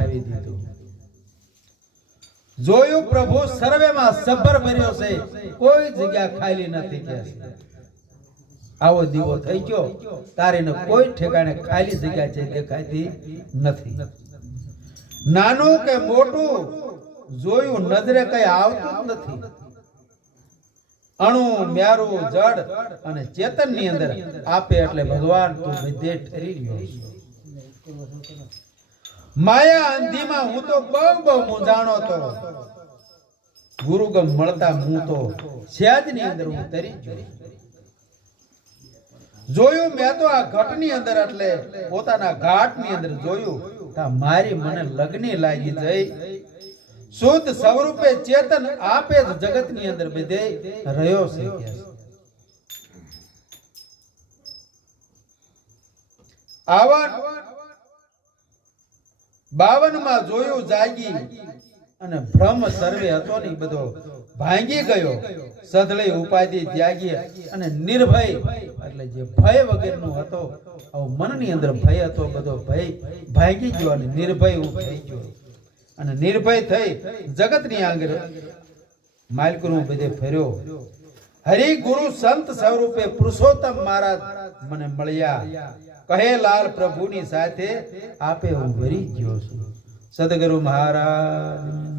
ઉઠાવી દીધું. જોયું પ્રભુ સર્વેમાં સબર ભર્યો છે, કોઈ જગ્યા ખાલી નથી કે આવો દીવો થઈ ગયો તારે કોઈ ઠેકાણે ખાલી જગ્યા છે દેખાતી નથી. નાનું કે મોટું, જોયું નજરે કઈ આવતું નથી. અણુ, મ્યારું, જડ અને ચેતનની અંદર આપે એટલે ભગવાન તું બધે ઠરી છે. માયા અંધીમાં હું તો બહુ બહુ મૂંઝાણો તો. ગુરુગમ મળતા હું તો સહેજની અંદર હું જોયું મેં તો આ ઘટની અંદર એટલે પોતાના ઘાટની અંદર જોયું, તા મારી મને લગ્ની લાગી જઈ. શુદ્ધ સ્વરૂપે ચેતન આપે જ જગતની અંદર બધે રહ્યો છે. આવા બાવનમાં જોયું જાગી અને ભ્રમ સર્વે હતો ને બધો ભાંગી ગયો. સદલય ઉપાધિ ત્યાગી અને નિર્ભય, એટલે જે ભય વગરનું હતો મનની અંદર ભય હતો, બધો ભય ભાંગી ગયો અને નિર્ભય હું થઈ ગયો. અને નિર્ભય થઈ જગતની આગળ માલકું બધે ફર્યો. હરિ ગુરુ સંત સ્વરૂપે પુરુષોત્તમ મહારાજ મને મળ્યા. કહે, લાલ પ્રભુની સાથે આપે હું ભરી ગયો છું. સદગુરુ મહારાજ